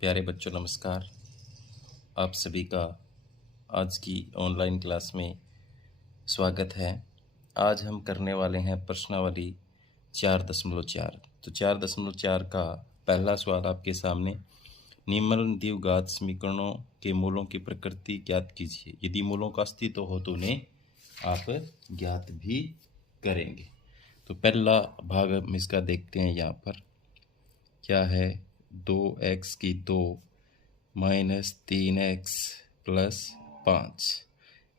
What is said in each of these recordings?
प्यारे बच्चों नमस्कार। आप सभी का आज की ऑनलाइन क्लास में स्वागत है। आज हम करने वाले हैं प्रश्नावली 4.4। तो 4.4 का पहला सवाल आपके सामने, निम्न द्विघात समीकरणों के मूलों की प्रकृति ज्ञात कीजिए। यदि मूलों का अस्तित्व हो तो उन्हें आप ज्ञात भी करेंगे। तो पहला भाग हम इसका देखते हैं। यहाँ पर क्या है, 2x की 2 माइनस 3x प्लस 5।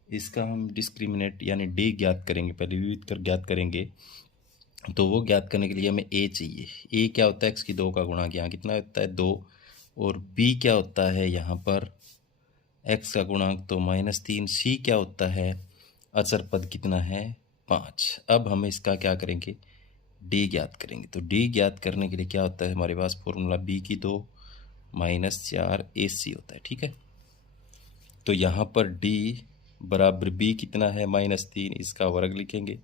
इसका हम डिस्क्रिमिनेंट यानी डी ज्ञात करेंगे, पहले विविध कर ज्ञात करेंगे। तो वो ज्ञात करने के लिए हमें ए चाहिए। ए क्या होता है, x की 2 का गुणांक, यहाँ कितना होता है 2। और b क्या होता है यहाँ पर x का गुणांक तो -3। c क्या होता है, अचर पद कितना है 5। अब हम इसका क्या करेंगे, डी ज्ञात करेंगे। तो डी ज्ञात करने के लिए क्या होता है, हमारे पास फॉर्मूला b की 2 -4 AC होता है। ठीक है, तो यहाँ पर d बराबर b कितना है -3, इसका वर्ग लिखेंगे।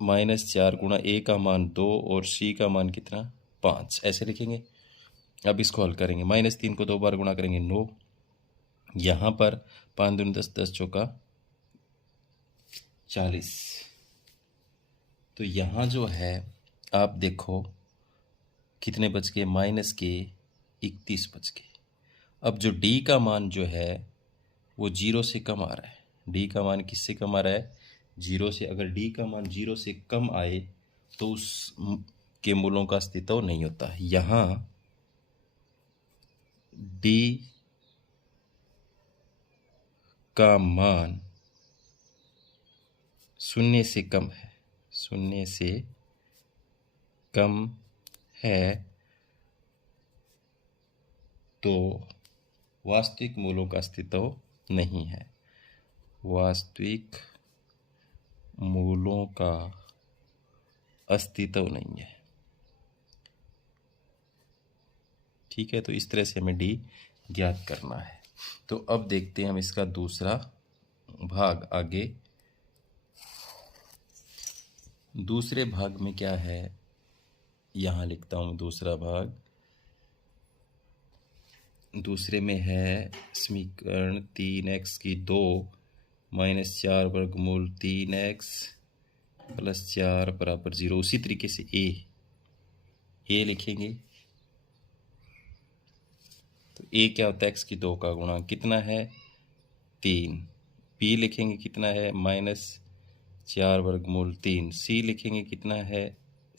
-4 गुणा a का मान 2 और c का मान कितना 5, ऐसे लिखेंगे। अब इसको हल करेंगे, -3 को 2 बार गुणा करेंगे 9। यहाँ पर 5 दूनी 10, 10 चौका 40। तो यहाँ जो है आप देखो कितने बच गए, -31 बच गए। अब जो d का मान जो है वो 0 से कम आ रहा है। d का मान किससे कम आ रहा है, 0 से। अगर d का मान 0 से कम आए तो उस के मूलों का अस्तित्व नहीं होता। यहाँ d का मान 0 से कम है, 0 से कम है, तो वास्तविक मूलों का अस्तित्व नहीं है। वास्तविक मूलों का अस्तित्व नहीं है। ठीक है, तो इस तरह से हमें डी ज्ञात करना है। तो अब देखते हैं हम इसका दूसरा भाग आगे। दूसरे भाग में क्या है, यहाँ लिखता हूँ दूसरा भाग। दूसरे में है समीकरण 3x की 2 -4 वर्गमूल 3x प्लस 4 बराबर 0। उसी तरीके से ए लिखेंगे। तो ए क्या होता है, x की 2 का गुणांक कितना है 3। b लिखेंगे कितना है -4 वर्गमूल 3। c लिखेंगे कितना है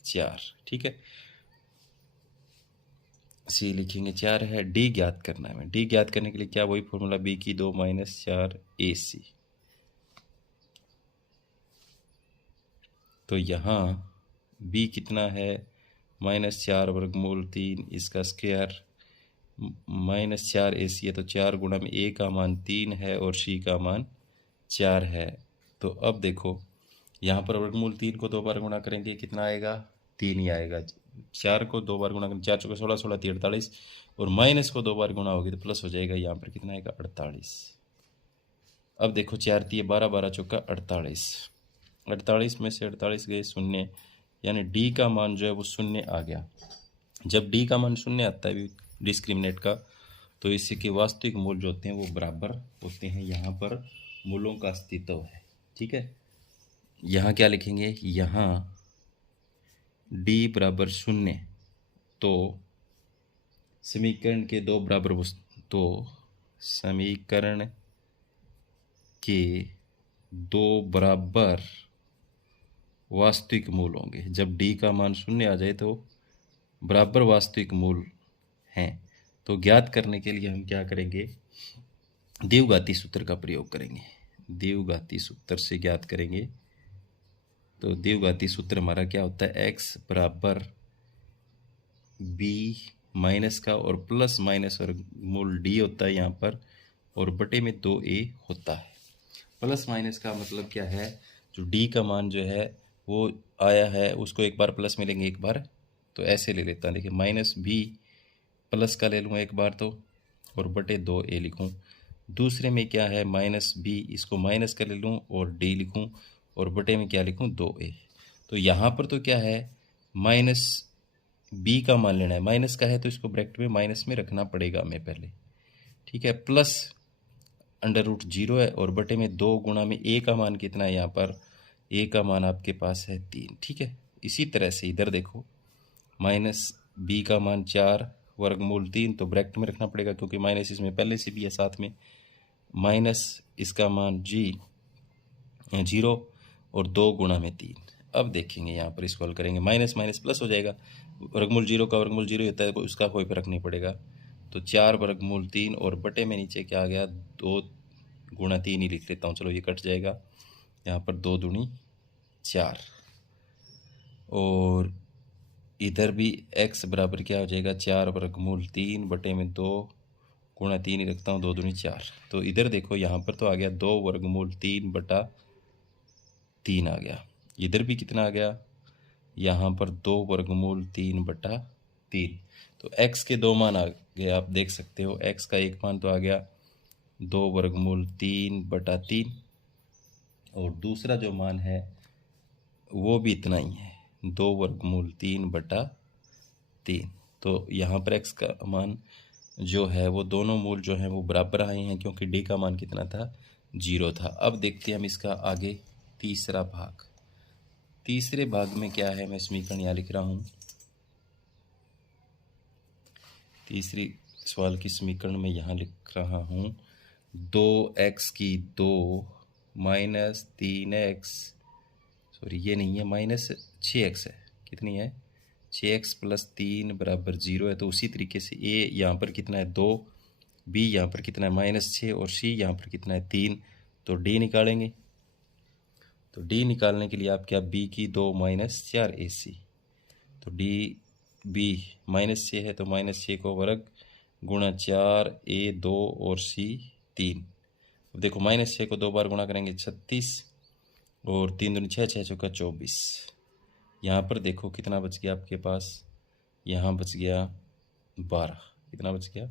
4। ठीक है, c लिखेंगे 4 है। d ज्ञात करना है। d ज्ञात करने के लिए क्या, वही फॉर्मूला b की 2 -4 AC। तो यहाँ b कितना है -4 वर्गमूल 3, इसका स्क्वायर -4 AC है। तो 4 गुणा में a का मान 3 है और c का मान 4 है। तो अब देखो यहाँ पर वर्गमूल 3 को 2 बार गुणा करेंगे, कितना आएगा 3 ही आएगा। 4 को 2 बार गुणा करेंगे, 4 चौके 16, 16 3 48, और माइनस को 2 बार गुणा होगी तो प्लस हो जाएगा। यहाँ पर कितना आएगा 48। अब देखो 4 3 12, 12 चौका 48, 48 में से 48 गए 0, यानी डी का मान जो है वो 0 आ गया। जब डी का मान 0 आता है डिस्क्रिमिनेंट का, तो इससे के वास्तविक मूल जो होते हैं वो बराबर होते हैं। यहाँ पर मूलों का अस्तित्व है। ठीक है, यहाँ क्या लिखेंगे, यहाँ d बराबर 0, तो समीकरण के 2 बराबर, तो समीकरण के 2 बराबर वास्तविक मूल होंगे। जब d का मान 0 आ जाए तो बराबर वास्तविक मूल हैं। तो ज्ञात करने के लिए हम क्या करेंगे, द्विघाती सूत्र का प्रयोग करेंगे। द्विघाती सूत्र से ज्ञात करेंगे। तो द्विघाती सूत्र हमारा क्या होता है, x बराबर b माइनस का और प्लस माइनस और मूल d होता है यहाँ पर, और बटे में 2a होता है। प्लस माइनस का मतलब क्या है, जो d का मान जो है वो आया है उसको एक बार प्लस में लेंगे, एक बार तो ऐसे ले लेता है। देखिए -b प्लस का ले लूँ एक बार तो, और बटे 2a लिखूँ। दूसरे में क्या है -b, इसको माइनस का ले लूँ और d लिखूँ, और बटे में क्या लिखूँ 2a। तो यहाँ पर तो क्या है, माइनस बी का मान लेना है। माइनस का है तो इसको ब्रैकेट में माइनस में रखना पड़ेगा हमें पहले, ठीक है। प्लस अंडर रूट 0 है और बटे में 2 गुणा में ए का मान कितना है, यहाँ पर ए का मान आपके पास है 3, ठीक है। इसी तरह से इधर देखो, माइनस बी का मान 4 वर्गमूल 3, तो ब्रैकेट में रखना पड़ेगा क्योंकि माइनस इसमें पहले से भी है साथ में, माइनस इसका मान 0 और 2 गुणा में 3। अब देखेंगे यहाँ पर इसको हल करेंगे, माइनस माइनस प्लस हो जाएगा, वर्गमूल 0 का वर्गमूल 0 होता है तो उसका कोई फर्क नहीं पड़ेगा। तो 4 वर्गमूल 3 और बटे में नीचे क्या आ गया, 2 गुणा 3 ही लिख लेता हूँ, चलो ये कट जाएगा, यहाँ पर 2 दूनी 4 और इधर भी x बराबर क्या हो जाएगा, 4 वर्गमूल 3 बटे में 2 गुणा 3 ही रखता हूँ, 2 दूनी 4। तो इधर देखो यहाँ पर तो आ गया 2 वर्गमूल 3 बटा 3 आ गया। इधर भी कितना आ गया, यहाँ पर 2 वर्गमूल 3 बटा 3। तो x के 2 मान आ गए, आप देख सकते हो। x का एक मान तो आ गया 2 वर्गमूल 3 बटा 3 और दूसरा जो मान है वो भी इतना ही है, 2 वर्गमूल 3 बटा 3। तो यहाँ पर x का मान जो है वो दोनों मूल जो हैं वो बराबर आए हैं क्योंकि d का मान कितना था, 0 था। अब देखते हैं हम इसका आगे तीसरा भाग। तीसरे भाग में क्या है, मैं समीकरण यहाँ लिख रहा हूँ। तीसरी सवाल की समीकरण में यहाँ लिख रहा हूँ, 2x की 2 माइनस 3x, सॉरी ये नहीं है, माइनस 6x है, कितनी है 6x प्लस 3 बराबर 0 है। तो उसी तरीके से a यहाँ पर कितना है 2, b यहाँ पर कितना है -6 और c यहाँ पर कितना है 3। तो d निकालेंगे, तो d निकालने के लिए आप क्या, b की 2 माइनस 4ac, तो d b -6 है तो -6 को वर्ग गुणा 4a2 और c 3। अब देखो -6 को 2 बार गुणा करेंगे 36 और 3 दूनी 6, 6 चौका 24। यहाँ पर देखो कितना बच गया आपके पास, यहाँ बच गया 12, कितना बच गया।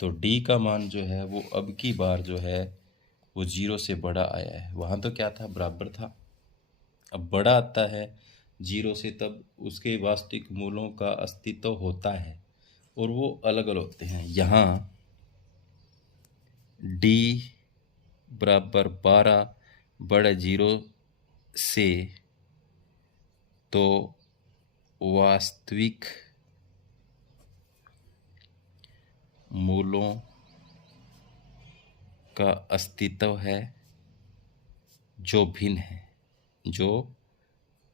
तो d का मान जो है वो अब की बार जो है वो 0 से बड़ा आया है। वहाँ तो क्या था, बराबर था, अब बड़ा आता है 0 से तब उसके वास्तविक मूलों का अस्तित्व होता है और वो अलग अलग होते हैं। यहाँ d बराबर 12 बड़ा 0 से, तो वास्तविक मूलों का अस्तित्व है जो भिन्न है, जो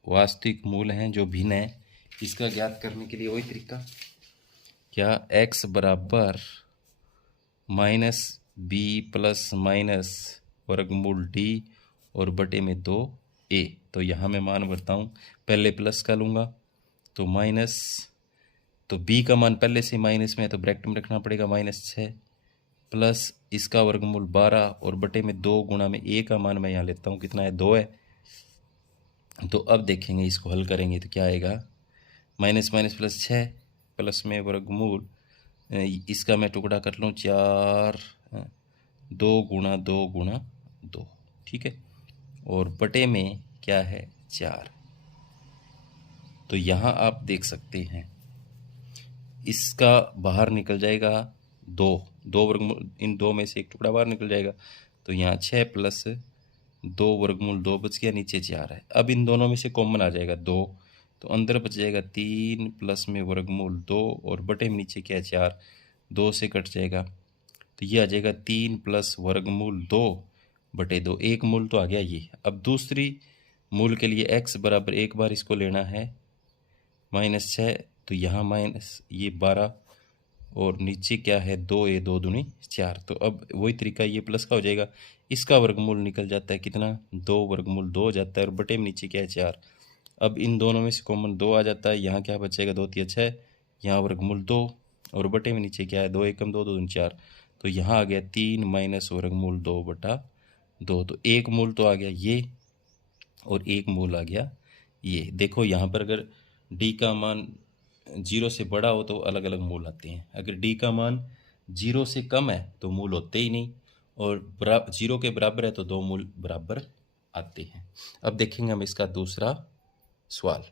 वास्तविक मूल हैं जो भिन्न है। इसका ज्ञात करने के लिए वही तरीका, क्या, x बराबर माइनस बी प्लस माइनस वर्गमूल d और बटे में 2a। तो यहाँ मैं मान भरता हूँ, पहले प्लस का लूँगा तो माइनस, तो b का मान पहले से माइनस में है तो ब्रैकेट में रखना पड़ेगा -6 प्लस इसका वर्गमूल 12 और बटे में 2 गुणा में a का मान मैं यहाँ लेता हूँ, कितना है 2 है। तो अब देखेंगे इसको हल करेंगे तो क्या आएगा, माइनस माइनस प्लस 6 प्लस में वर्गमूल, इसका मैं टुकड़ा कर लूँ 4, 2 गुणा 2 गुणा 2, ठीक है, और बटे में क्या है 4। तो यहाँ आप देख सकते हैं इसका बाहर निकल जाएगा 2 वर्गमूल, इन 2 में से एक टुकड़ा बाहर निकल जाएगा। तो यहाँ 6 प्लस 2 वर्गमूल 2 बच गया, नीचे 4 है। अब इन दोनों में से कॉमन आ जाएगा 2, तो अंदर बच जाएगा 3 प्लस में वर्गमूल 2 और बटे में नीचे क्या है 4, 2 से कट जाएगा तो ये आ जाएगा 3 प्लस वर्गमूल 2 बटे 2, एक मूल तो आ गया ये। अब दूसरी मूल के लिए x बराबर एक बार इसको लेना है -6, तो यहाँ माइनस ये 12 और नीचे क्या है 2a, 2 दूनी 4। तो अब वही तरीका, ये प्लस का हो जाएगा, इसका वर्गमूल निकल जाता है कितना, 2 वर्गमूल 2 हो जाता है और बटे में नीचे क्या है 4। अब इन दोनों में से कॉमन 2 आ जाता है, यहाँ क्या बचेगा 2 3 6, यहाँ वर्गमूल 2 और बटे में नीचे क्या है 2 एकम 2, 2 दूनी 4। तो यहाँ आ गया 3 माइनस वर्गमूल 2 बटा 2। तो एक मूल तो आ गया ये और एक मूल आ गया ये। देखो यहाँ पर अगर d का मान 0 से बड़ा हो तो अलग अलग मूल आते हैं, अगर d का मान 0 से कम है तो मूल होते ही नहीं, और 0 के बराबर है तो 2 मूल बराबर आते हैं। अब देखेंगे हम इसका दूसरा सवाल।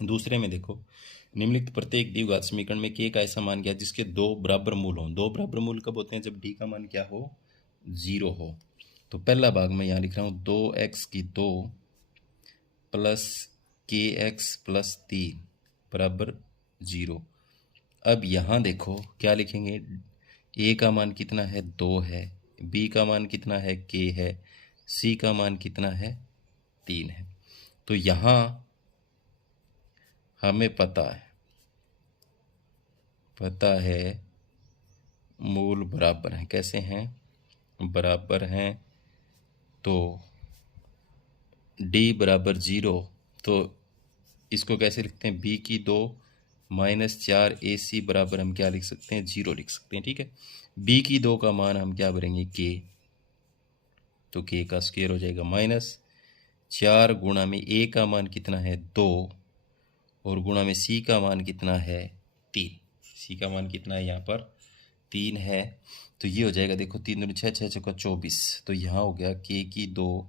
दूसरे में देखो, निम्नलिखित प्रत्येक द्विघात समीकरण में k का ऐसा मान क्या जिसके दो बराबर मूल हों। दो बराबर मूल कब होते हैं? जब d का मान क्या हो? 0 हो। तो पहला भाग मैं यहाँ लिख रहा हूँ 2x² प्लस kx+3 बराबर 0। अब यहाँ देखो क्या लिखेंगे, a का मान कितना है? 2 है, b का मान कितना है? k है, c का मान कितना है? 3 है। तो यहाँ हमें पता है मूल बराबर हैं। कैसे हैं? बराबर हैं। तो d बराबर 0, तो इसको कैसे लिखते हैं? b² -4 ac बराबर हम क्या लिख सकते हैं? 0 लिख सकते हैं। ठीक है, b² का मान हम क्या भरेंगे? k, तो k का स्क्वायर हो जाएगा -4 गुणा में a का मान कितना है? 2 और गुणा में c का मान कितना है? 3। c का मान कितना है यहाँ पर? 3 है। तो ये हो जाएगा, देखो 3 दूनी 6, 6 चौका 24, तो यहाँ हो गया k²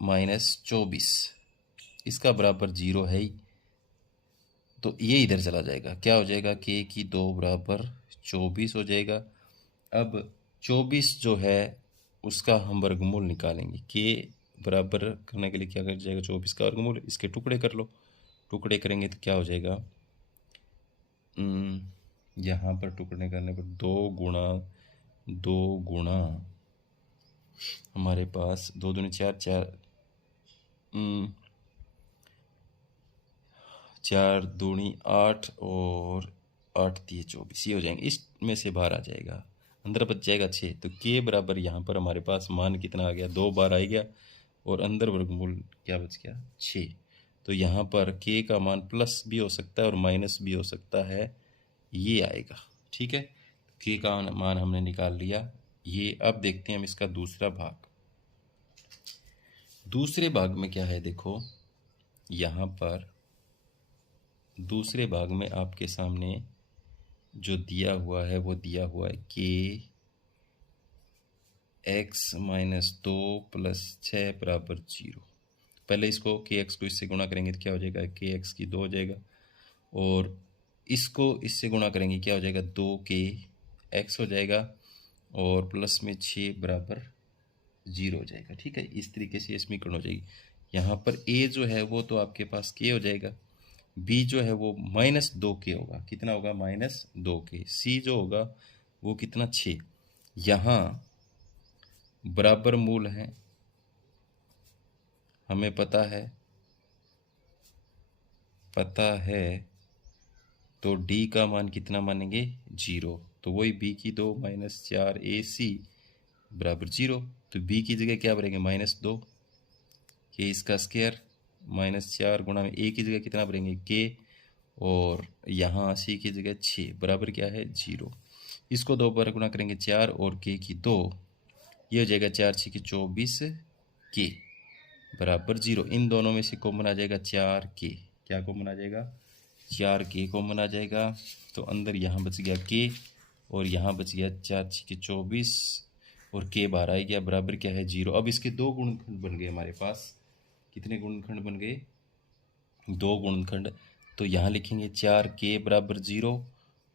-24, इसका बराबर 0 है ही, तो ये इधर चला जाएगा। क्या हो जाएगा? k² बराबर 24 हो जाएगा। अब 24 जो है उसका हम वर्गमूल निकालेंगे। k बराबर करने के लिए क्या कर जाएगा? 24 का वर्गमूल, इसके टुकड़े कर लो। टुकड़े करेंगे तो क्या हो जाएगा? यहाँ पर टुकड़े करने पर 2 गुणा हमारे पास 2 दूनी 4, 4 दूनी 8 और 8 3 24, ये हो जाएंगे। इसमें से बाहर आ जाएगा, अंदर बच जाएगा 6। तो k बराबर यहाँ पर हमारे पास मान कितना आ गया? 2 बार आ गया और अंदर वर्गमूल क्या बच गया? 6। तो यहाँ पर k का मान प्लस भी हो सकता है और माइनस भी हो सकता है, ये आएगा। ठीक है, k का मान हमने निकाल लिया। ये अब देखते हैं हम इसका दूसरा भाग। दूसरे भाग में क्या है? देखो यहाँ पर दूसरे भाग में आपके सामने जो दिया हुआ है वो दिया हुआ है kx-2 + 6 बराबर 0। पहले इसको kx को इससे गुणा करेंगे तो क्या हो जाएगा? kx² हो जाएगा, और इसको इससे गुणा करेंगे क्या हो जाएगा? 2kx हो जाएगा, और प्लस में 6 बराबर 0 हो जाएगा। ठीक है, इस तरीके से ये समीकरण हो जाएगी। यहाँ पर a जो है वो तो आपके पास k हो जाएगा, b जो है वो -2k होगा। कितना होगा? -2k। c जो होगा वो कितना? 6। यहाँ बराबर मूल है, हमें पता है तो d का मान कितना मानेंगे? 0। तो वही b² -4 ac बराबर 0। तो b की जगह क्या भरेंगे? -2 k इसका स्क्वायर -4 गुणा में a की जगह कितना भरेंगे? k, और यहाँ c की जगह 6 बराबर क्या है? 0। इसको 2 बार गुणा करेंगे 4 और k², ये हो जाएगा 4 6 24 k बराबर 0। इन दोनों में से कॉमन आ जाएगा 4k। क्या कॉमन आ जाएगा? 4k कॉमन आ जाएगा। तो अंदर यहाँ बच गया k और यहाँ बच गया 4 6 24 और k बाहर आ गया, बराबर क्या है? 0। अब इसके दो गुणनखंड बन गए हमारे पास। कितने गुणनखंड बन गए? 2 गुणनखंड। तो यहाँ लिखेंगे 4k बराबर 0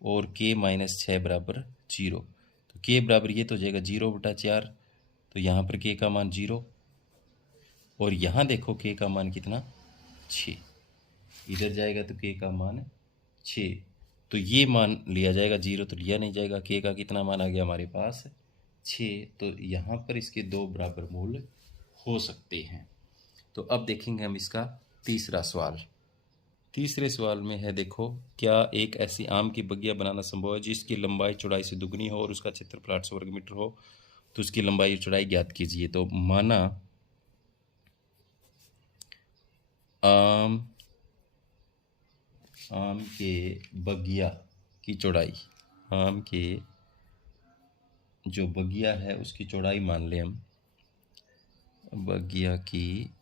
और k -6 बराबर 0। तो k बराबर ये तो हो जाएगा 0/4, तो यहाँ पर k का मान 0, और यहाँ देखो k का मान कितना? 6। इधर जाएगा तो k का मान 6, तो ये मान लिया जाएगा, 0 तो लिया नहीं जाएगा। k का कितना मान आ गया हमारे पास? 6। तो यहाँ पर इसके दो बराबर मूल हो सकते हैं। तो अब देखेंगे हम इसका तीसरा सवाल। तीसरे सवाल में है, देखो, क्या एक ऐसी आम की बगिया बनाना संभव है जिसकी लंबाई चौड़ाई से दुगनी हो और उसका क्षेत्रफल 800 वर्ग मीटर हो? तो उसकी लंबाई और चौड़ाई ज्ञात कीजिए। तो माना आम के बगिया की चौड़ाई, आम के जो बगिया है उसकी चौड़ाई मान लें हम। बगिया की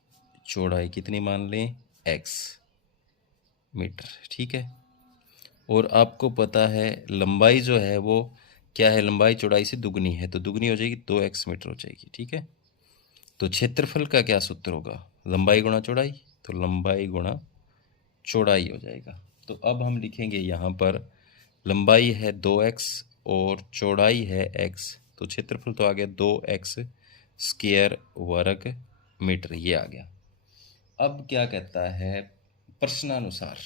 चौड़ाई कितनी मान लें? x metre. ठीक है, और आपको पता है लंबाई जो है वो क्या है? लंबाई चौड़ाई से दुगनी है, तो दुगनी हो जाएगी 2x मीटर हो जाएगी। ठीक है, तो क्षेत्रफल का क्या सूत्र होगा? लंबाई गुणा चौड़ाई। तो लंबाई गुणा चौड़ाई हो जाएगा। तो अब हम लिखेंगे यहाँ पर लंबाई है 2x और चौड़ाई है x, तो क्षेत्रफल तो आ गया 2x स्क्वायर वर्ग मीटर, ये आ गया। अब क्या कहता है, प्रश्नानुसार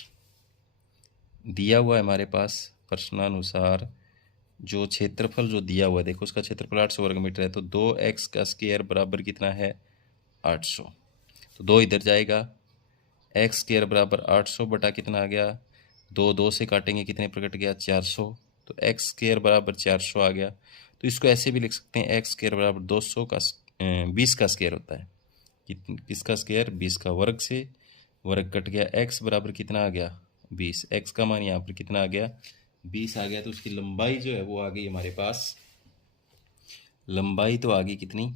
दिया हुआ है हमारे पास, प्रश्नानुसार जो क्षेत्रफल जो दिया हुआ है, देखो उसका क्षेत्रफल 800 वर्ग मीटर है, तो 2x का स्क्वायर बराबर कितना है 800, तो 2 इधर जाएगा, एक्स स्क्वायर बराबर 800 बटा कितना आ गया, 2 से काटेंगे कितने पर कट गया 400, तो एक्स स्क्वायर बराबर 400 आ गया। तो इसको ऐसे भी लिख सकते हैं, एक्स स्क्वायर बराबर 200 का 20 का स्क्वायर होता है, किसका स्क्वायर 20 का, वर्ग से वर्ग कट गया, एक्स बराबर कितना आ गया 20, एक्स का मान यहाँ पर कितना आ गया 20 आ गया। तो उसकी लंबाई जो है वो आ गई हमारे पास, लंबाई तो आ गई कितनी,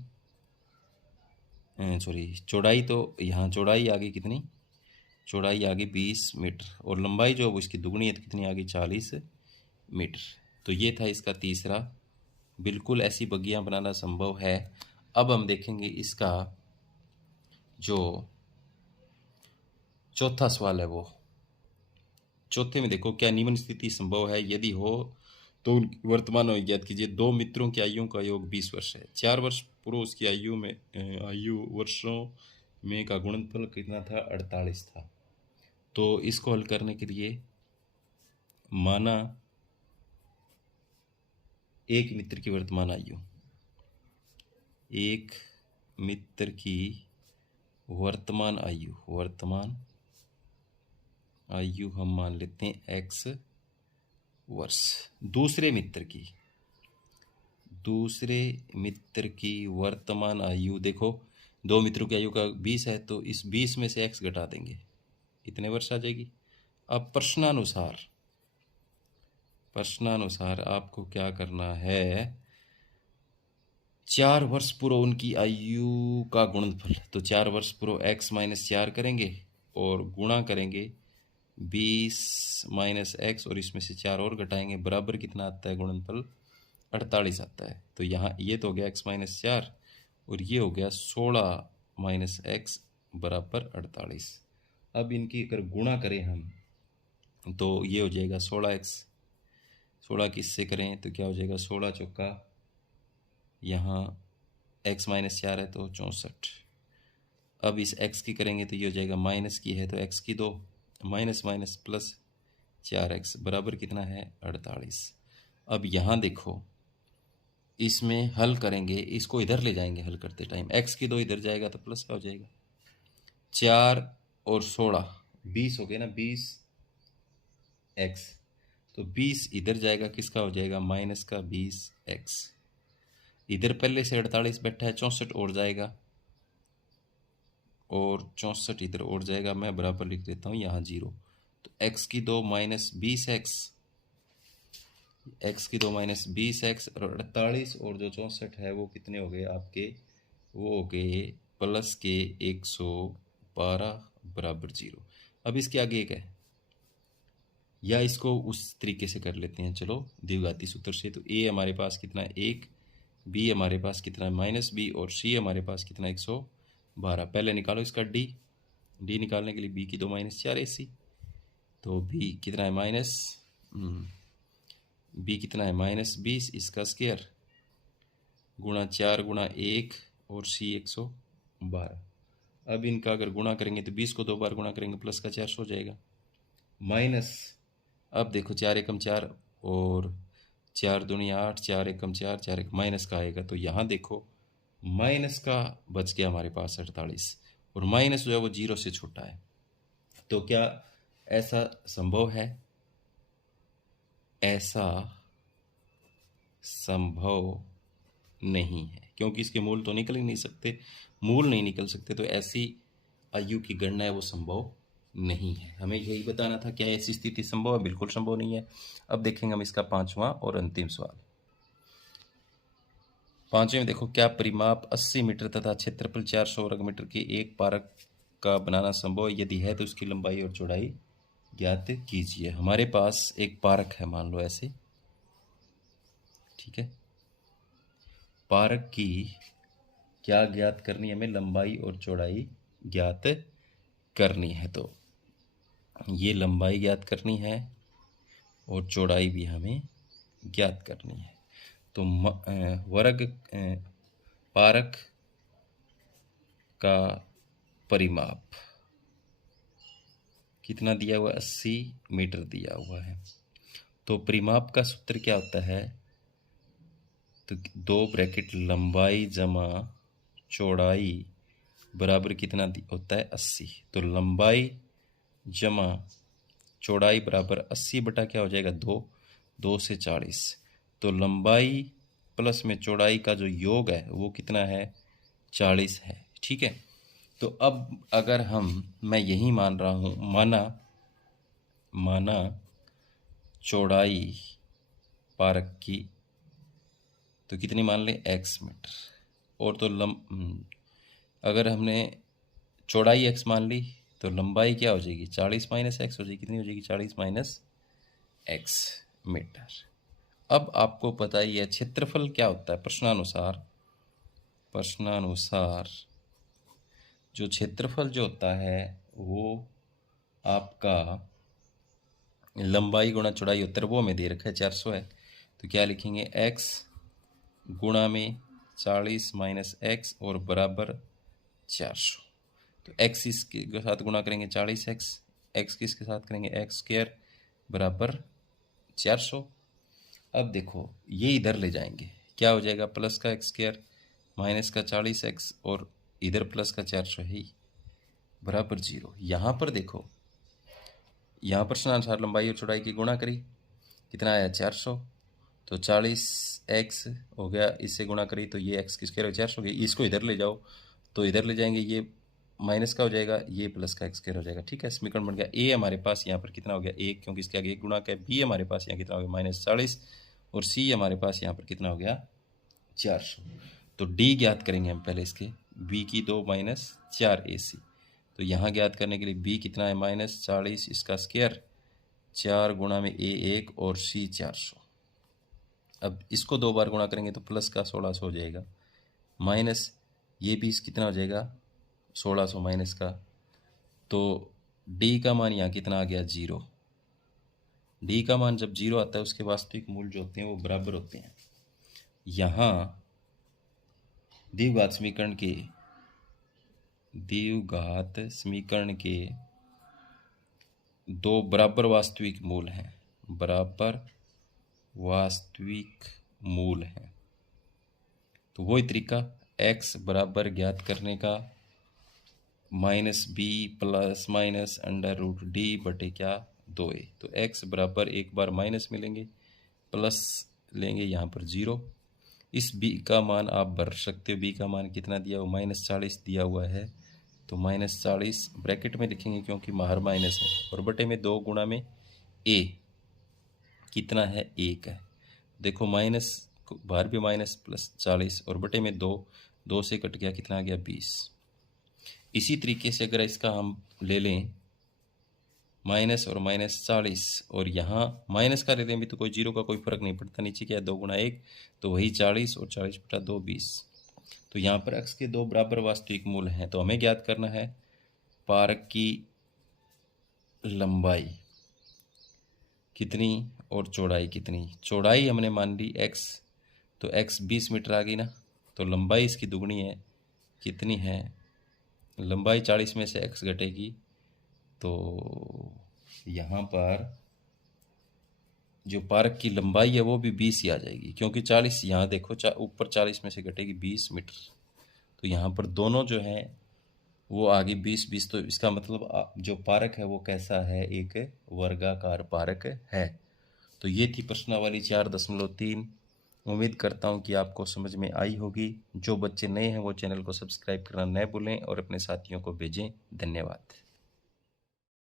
सॉरी चौड़ाई, तो यहाँ चौड़ाई आ गई कितनी, चौड़ाई आ गई 20 मीटर, और लंबाई जो है वो इसकी दुगनी है, तो कितनी आ गई 40 मीटर। तो ये था इसका तीसरा, बिल्कुल ऐसी बग्गियाँ बनाना संभव है। अब हम देखेंगे इसका जो चौथा सवाल है, वो चौथे में देखो, क्या निम्न स्थिति संभव है, यदि हो तो उनकी वर्तमान आयु ज्ञात कीजिए। दो मित्रों की आयु का योग 20 वर्ष है, 4 वर्ष पूर्व उसकी आयु वर्षों में का गुणनफल कितना था 48 था। तो इसको हल करने के लिए माना एक मित्र की वर्तमान आयु, एक मित्र की वर्तमान आयु हम मान लेते हैं x वर्ष, दूसरे मित्र की वर्तमान आयु, देखो दो मित्रों की आयु का 20 है, तो इस 20 में से x घटा देंगे, कितने वर्ष आ जाएगी। अब प्रश्नानुसार आपको क्या करना है, 4 वर्ष पूर्व उनकी आयु का गुणनफल, तो 4 वर्ष पूर्व x माइनस 4 करेंगे और गुणा करेंगे 20 माइनस एक्स, और इसमें से 4 और घटाएंगे, बराबर कितना आता है गुणनफल 48 आता है। तो यहाँ ये तो हो गया x माइनस 4 और ये हो गया 16 माइनस एक्स बराबर 48। अब इनकी अगर गुणा करें हम तो ये हो जाएगा 16x, 16 किससे करें तो क्या हो जाएगा, 16 चौका, यहाँ x माइनस 4 है तो 64। अब इस x की करेंगे तो ये हो जाएगा, माइनस की है तो x की 2, माइनस माइनस प्लस 4x बराबर कितना है 48। अब यहाँ देखो, इसमें हल करेंगे, इसको इधर ले जाएंगे हल करते टाइम, x की 2 इधर जाएगा तो प्लस का हो जाएगा, 4 और 16 20 हो गए ना, 20 x, तो 20 इधर जाएगा, किसका हो जाएगा माइनस का 20x, इधर पहले से 48 बैठा है, 64 और जाएगा, और 64 इधर और जाएगा, मैं बराबर लिख देता हूँ यहाँ 0, तो x की 2 माइनस 20x, x की 2 माइनस 20x, और 48 और जो 64 है वो कितने हो गए आपके, वो हो गए प्लस के 112 बराबर 0। अब इसके आगे एक है, या इसको उस तरीके से कर लेते हैं, चलो द्विघाती सूत्र से, तो a हमारे पास कितना है 1, b हमारे पास कितना है माइनस b, और c हमारे पास कितना है 112। पहले निकालो इसका d निकालने के लिए b की 2 माइनस 4 ac, तो b कितना है b कितना है माइनस 20, इसका स्क्वायर गुणा 4 गुणा 1 और c 112। अब इनका अगर गुणा करेंगे तो 20 को 2 बार गुणा करेंगे, प्लस का 400 हो जाएगा, माइनस, अब देखो 4 एकम 4 और 4 दूनी 8, 4 एकम 4, 4 एक माइनस का आएगा, तो यहाँ देखो माइनस का बच गया हमारे पास 48, और माइनस जो है वो 0 से छोटा है। तो क्या ऐसा संभव है, ऐसा संभव नहीं है, क्योंकि इसके मूल तो निकल ही नहीं सकते, मूल नहीं निकल सकते, तो ऐसी आयु की गणना है वो संभव नहीं है। हमें यही बताना था, क्या ऐसी स्थिति संभव है, बिल्कुल संभव नहीं है। अब देखेंगे हम इसका 5वां और अंतिम सवाल। 5वें में देखो, क्या परिमाप 80 मीटर तथा क्षेत्रफल 400 वर्ग मीटर के एक पार्क का बनाना संभव है, यदि है तो उसकी लंबाई और चौड़ाई ज्ञात कीजिए। हमारे पास एक पार्क है, मान लो ऐसे, ठीक है, पार्क की क्या ज्ञात करनी है हमें, लंबाई और चौड़ाई ज्ञात करनी है। तो ये लंबाई ज्ञात करनी है और चौड़ाई भी हमें ज्ञात करनी है। तो वर्ग पारक का परिमाप कितना दिया हुआ है? 80 मीटर दिया हुआ है। तो परिमाप का सूत्र क्या होता है? तो 2 ब्रैकेट लंबाई जमा चौड़ाई बराबर कितना होता है? 80। तो लंबाई जमा चौड़ाई बराबर 80 बटा क्या हो जाएगा? 2, 2 से 40। तो लंबाई प्लस में चौड़ाई का जो योग है वो कितना है? 40 है। ठीक है। तो अब अगर मैं यही मान रहा हूँ, माना चौड़ाई पारक की तो कितनी मान लें? x metre. और तो अगर हमने चौड़ाई x मान ली तो लंबाई क्या हो जाएगी? 40 माइनस x हो जाएगी। कितनी हो जाएगी? 40 माइनस x मीटर। अब आपको पता ही है क्षेत्रफल क्या होता है? प्रश्नानुसार जो क्षेत्रफल जो होता है वो आपका लंबाई गुणा चौड़ाई होता है। वो हमें दे रखा है 400 है। तो क्या लिखेंगे? x गुणा में 40 माइनस x और बराबर 400। तो x इसके साथ गुणा करेंगे 40x, x किसके साथ करेंगे? x स्क्वायर बराबर 400। अब देखो ये इधर ले जाएंगे, क्या हो जाएगा? प्लस का x स्क्वायर माइनस का 40x और इधर प्लस का 400 है बराबर 0। यहाँ पर देखो, यहाँ प्रश्नानुसार लंबाई और चौड़ाई की गुणा करी, कितना आया? 400। तो 40x हो गया, इससे गुणा करी तो ये x की स्क्वायर 400 हो गई। इसको इधर ले जाओ तो इधर ले जाएंगे, ये माइनस का हो जाएगा, ये प्लस का x स्क्वायर हो जाएगा। ठीक है, समीकरण बन गया। a हमारे पास यहाँ पर कितना हो गया? 1, क्योंकि इसके आगे 1 गुणा का है। b हमारे पास यहाँ कितना हो गया? -40। और c हमारे पास यहाँ पर कितना हो गया? 400। तो d ज्ञात करेंगे हम पहले इसके, b की 2 माइनस 4ac। तो यहाँ ज्ञात करने के लिए b कितना है? -40 इसका स्क्वायर 4 गुणा में a 1 और c 400। अब इसको 2 बार गुणा करेंगे तो प्लस का 1600 हो जाएगा, माइनस ये 20 कितना हो जाएगा? 1600 माइनस का। तो d का मान यहाँ कितना आ गया? 0। d का मान जब 0 आता है उसके वास्तविक मूल जो होते हैं वो बराबर होते हैं। यहाँ द्विघात समीकरण के 2 बराबर वास्तविक मूल हैं, बराबर वास्तविक मूल हैं। तो वही तरीका x बराबर ज्ञात करने का, -b प्लस माइनस √d बटे क्या? 2a। तो x बराबर एक बार माइनस में लेंगे, प्लस लेंगे यहाँ पर 0। इस b का मान आप भर सकते हो। b का मान कितना दिया हुआ? -40 दिया हुआ है। तो -40 ब्रैकेट में लिखेंगे क्योंकि बाहर माइनस है, और बटे में 2 गुणा में a कितना है? 1 है। देखो माइनस बाहर भी माइनस प्लस 40 और बटे में 2, 2 से कट गया, कितना आ गया? 20। इसी तरीके से अगर इसका हम ले लें माइनस और -40 और यहाँ माइनस का ले लें भी तो कोई 0 का कोई फर्क नहीं पड़ता। नीचे क्या है? 2 गुणा 1, तो वही 40 और 40 बटा 2 20। तो यहाँ पर x के 2 बराबर वास्तविक मूल हैं। तो हमें ज्ञात करना है पारक की लंबाई कितनी और चौड़ाई कितनी। चौड़ाई हमने मान ली x, तो x 20 मीटर आ गई ना। तो लंबाई इसकी दुगनी है, कितनी है? लंबाई 40 में से x घटेगी, तो यहाँ पर जो पारक की लंबाई है वो भी 20 ही आ जाएगी, क्योंकि 40 यहाँ देखो ऊपर 40 में से घटेगी 20 मीटर। तो यहाँ पर दोनों जो हैं वो आगे 20-20। तो इसका मतलब जो पारक है वो कैसा है? एक वर्गाकार पारक है। तो ये थी प्रश्नावली 4.3। उम्मीद करता हूँ कि आपको समझ में आई होगी। जो बच्चे नए हैं वो चैनल को सब्सक्राइब करना न भूलें और अपने साथियों को भेजें। धन्यवाद।